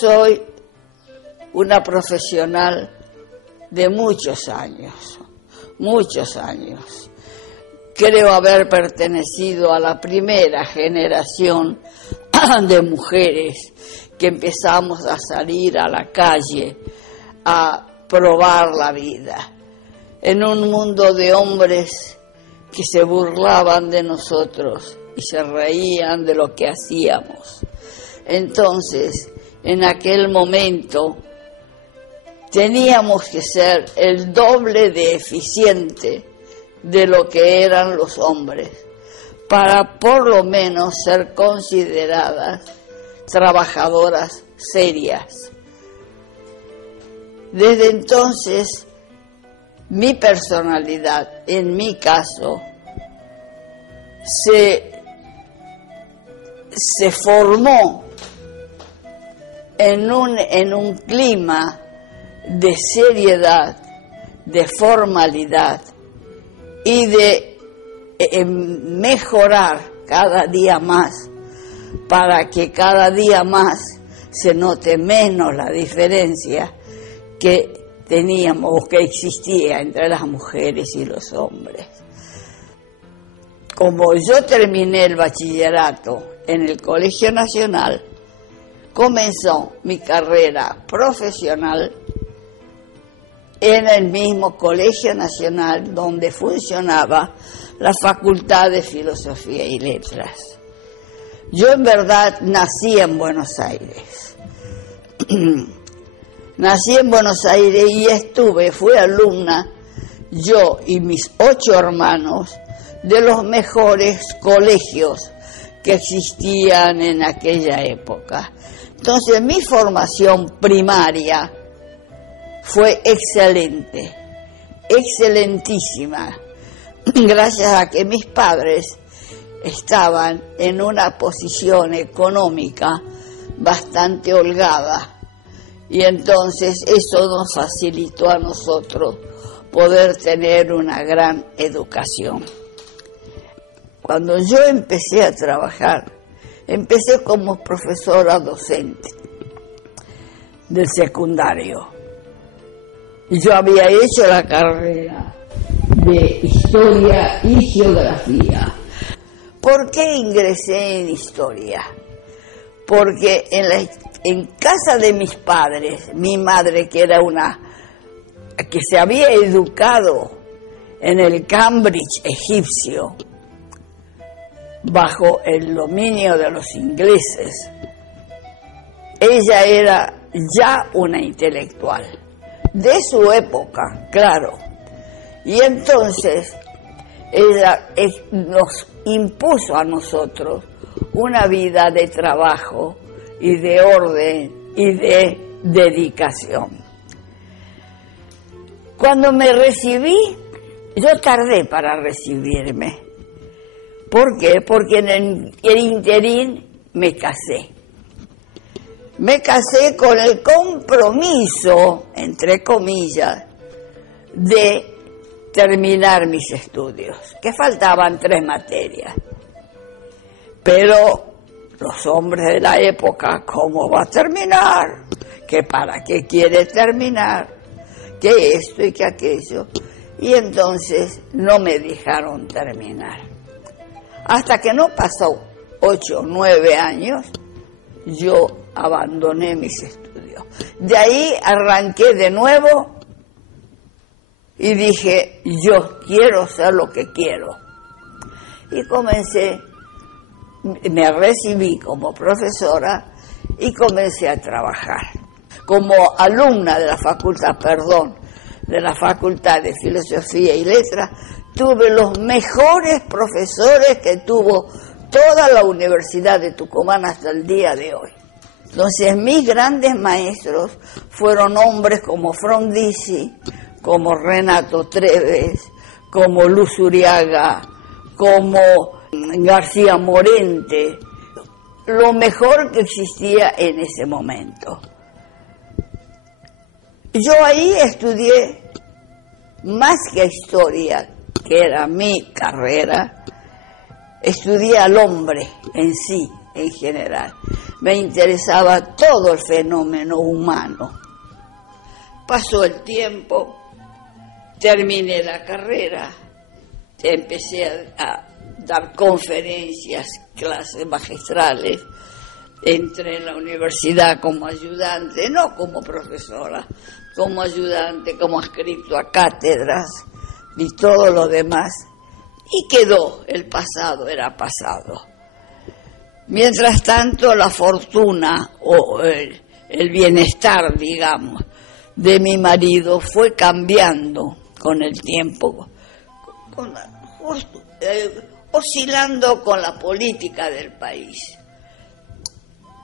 soy una profesional de muchos años. Creo haber pertenecido a la primera generación de mujeres que empezamos a salir a la calle a probar la vida, en un mundo de hombres que se burlaban de nosotros y se reían de lo que hacíamos. Entonces, en aquel momento, teníamos que ser el doble de eficiente de lo que eran los hombres, para por lo menos ser consideradas trabajadoras serias. Desde entonces, mi personalidad, en mi caso, se formó en un clima de seriedad, de formalidad y de mejorar cada día más, para que cada día más se note menos la diferencia que teníamos o que existía entre las mujeres y los hombres. Como yo terminé el bachillerato en el Colegio Nacional, comenzó mi carrera profesional en el mismo Colegio Nacional donde funcionaba la Facultad de Filosofía y Letras. Yo en verdad nací en Buenos Aires. Nací en Buenos Aires y fui alumna, yo y mis 8 hermanos, de los mejores colegios que existían en aquella época. Entonces mi formación primaria fue excelente, excelentísima, gracias a que mis padres estaban en una posición económica bastante holgada, y entonces eso nos facilitó a nosotros poder tener una gran educación. Cuando yo empecé a trabajar, empecé como profesora docente del secundario. Yo había hecho la carrera de Historia y Geografía. ¿Por qué ingresé en Historia? Porque en casa de mis padres, mi madre, que se había educado en el Cambridge egipcio, bajo el dominio de los ingleses, ella era ya una intelectual de su época, claro, y entonces ella nos impuso a nosotros una vida de trabajo y de orden y de dedicación. Cuando me recibí, yo tardé para recibirme. ¿Por qué? Porque en el interín me casé. Me casé con el compromiso, entre comillas, de terminar mis estudios, que faltaban 3 materias. Pero los hombres de la época, ¿cómo va a terminar? ¿Que para qué quiere terminar? ¿Que esto y que aquello? Y entonces no me dejaron terminar. Hasta que no pasó 8 o 9 años, yo abandoné mis estudios. De ahí arranqué de nuevo y dije, yo quiero ser lo que quiero. Y me recibí como profesora y comencé a trabajar. Como alumna de la Facultad de Filosofía y Letras, tuve los mejores profesores que tuvo toda la Universidad de Tucumán hasta el día de hoy. Entonces mis grandes maestros fueron hombres como Frondizi, como Renato Treves, como Luz Uriaga, como García Morente, lo mejor que existía en ese momento. Yo ahí estudié más que historia, que era mi carrera, estudié al hombre en sí, en general. me interesaba todo el fenómeno humano. Pasó el tiempo, terminé la carrera, empecé a dar conferencias, clases magistrales, entré en la universidad como ayudante, no como profesora, como ayudante, como adscripto a cátedras y todo lo demás, y quedó, el pasado era pasado. Mientras tanto, la fortuna o el bienestar, digamos, de mi marido fue cambiando con el tiempo, oscilando con la política del país.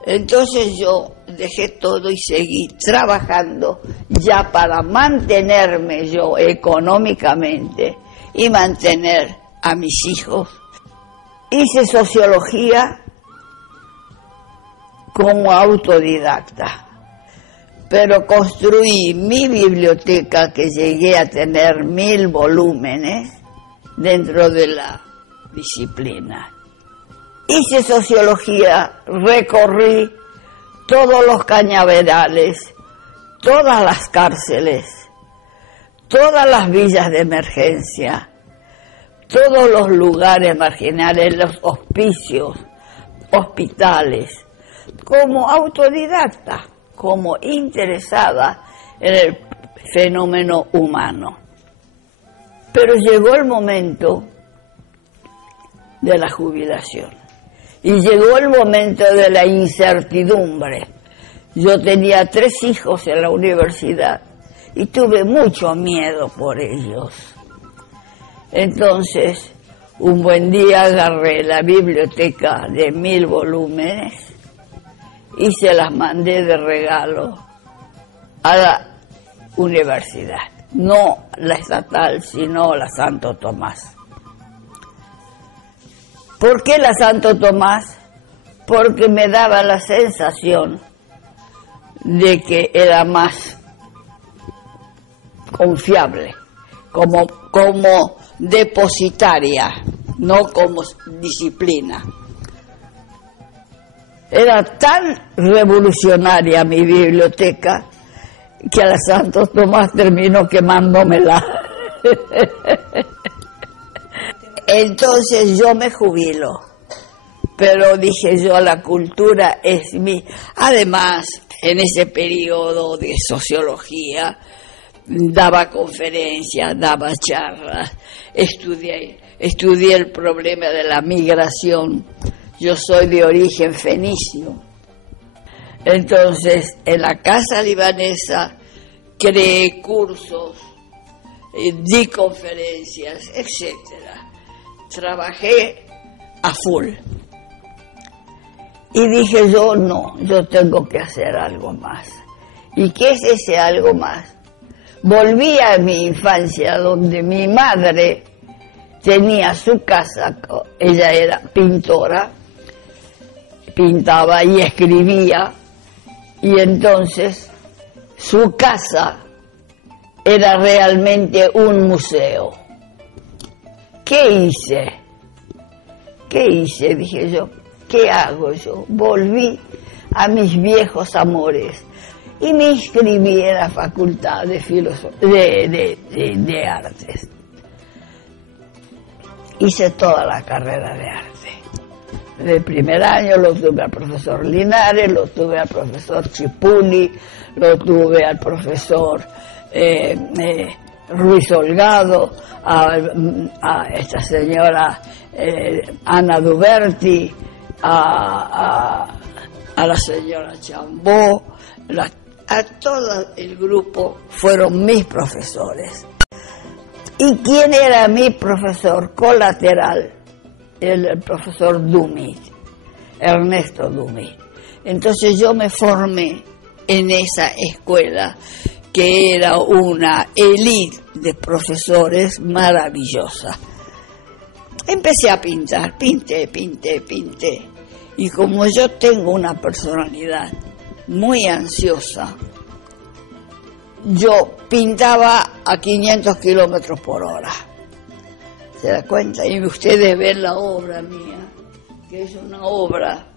Entonces yo dejé todo y seguí trabajando ya para mantenerme yo económicamente y mantener a mis hijos. Hice sociología como autodidacta, pero construí mi biblioteca, que llegué a tener 1000 volúmenes dentro de la disciplina. Hice sociología, recorrí todos los cañaverales, todas las cárceles, todas las villas de emergencia, todos los lugares marginales, los hospicios, hospitales, como autodidacta, como interesada en el fenómeno humano. Pero llegó el momento de la jubilación y llegó el momento de la incertidumbre. Yo tenía 3 hijos en la universidad y tuve mucho miedo por ellos. Entonces, un buen día agarré la biblioteca de 1000 volúmenes y se las mandé de regalo a la universidad, no la estatal, sino la Santo Tomás. ¿Por qué la Santo Tomás? Porque me daba la sensación de que era más confiable, como depositaria, no como disciplina. Era tan revolucionaria mi biblioteca que a la Santo Tomás terminó quemándomela. Entonces yo me jubilo, pero dije yo, la cultura es mi... Además, en ese periodo de sociología, daba conferencias, daba charlas, estudié el problema de la migración. Yo soy de origen fenicio. Entonces, en la Casa Libanesa creé cursos, di conferencias, etcétera. Trabajé a full. Y dije yo, no, yo tengo que hacer algo más. ¿Y qué es ese algo más? Volví a mi infancia, donde mi madre tenía su casa, ella era pintora, pintaba y escribía, y entonces su casa era realmente un museo. ¿Qué hice? Dije yo, ¿qué hago yo? Volví a mis viejos amores y me inscribí en la Facultad de Artes. Hice toda la carrera de arte. El primer año lo tuve al profesor Linares, lo tuve al profesor Chipuli, lo tuve al profesor Ruiz Holgado, a esta señora Ana Duberti, a la señora Chambó, a todo el grupo fueron mis profesores. ¿Y quién era mi profesor colateral? El profesor Dumit, Ernesto Dumit. Entonces yo me formé en esa escuela, que era una élite de profesores maravillosa. Empecé a pintar, pinté. Y como yo tengo una personalidad muy ansiosa, yo pintaba a 500 kilómetros por hora. ¿Se da cuenta? Y ustedes ven la obra mía, que es una obra